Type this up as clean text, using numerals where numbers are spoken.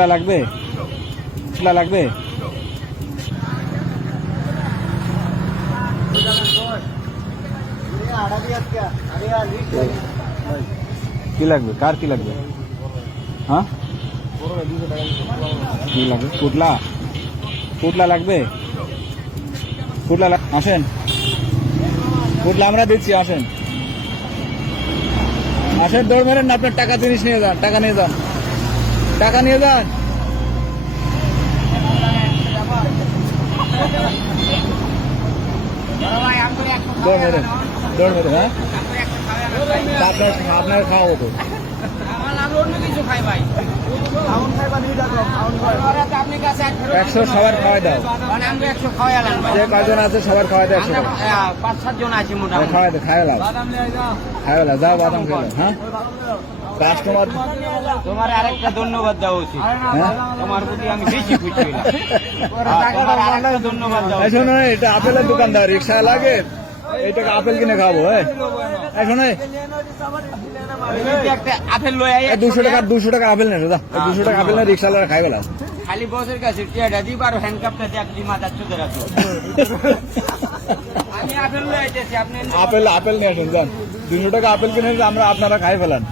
লাগবে লাগবে কি লাগবে কার কি লাগবে হ্যাঁ কি লাগবে পুটলা পুটলা লাগবে পুটলা আসেন পুটলা আমরা দিচ্ছি আসেন আসেন দৌড় মেরেন না আপনার টাকা জিনিস নিয়ে যান টাকা নিয়ে যান টাকা নিয়ে যান দৌড় মেরেন হ্যাঁ আপনার আপনার খাওয়া হতো একশো সবার খাওয়াই দাও যে কজন আছে সবার খাওয়াই দাও 5-7 জন আছে মোটামুটি খাওয়াই দাও খাওয়ালাম যাও বাদাম খেলো হ্যাঁ কাস্টমার তোমার আরেকটা ধন্যবাদ দেওয়া উচিত তোমার প্রতি আমি বেশি খুশি হলাম ধন্যবাদ দেওয়া শোনো এটা আপেলের দোকানদার রিক্সা লাগে এইটাকে আপেল কিনে খাবো শোনো আপেল লয়ে 200 টাকা আপেল নেই 200 টাকা আপেল না রিক্সা লাগা খাই বেলা খালি বসের কাছে টিয়াটা দিব আর হ্যান্ডকাপটা দিয়ে আপনি মাথা চুদে রাখো আমি আপেল লয়ে আইতেছি আপনি আপেল নিয়ে আসুন যান 200 টাকা আপেল কিনে আমরা আপনারা খাই ফেলান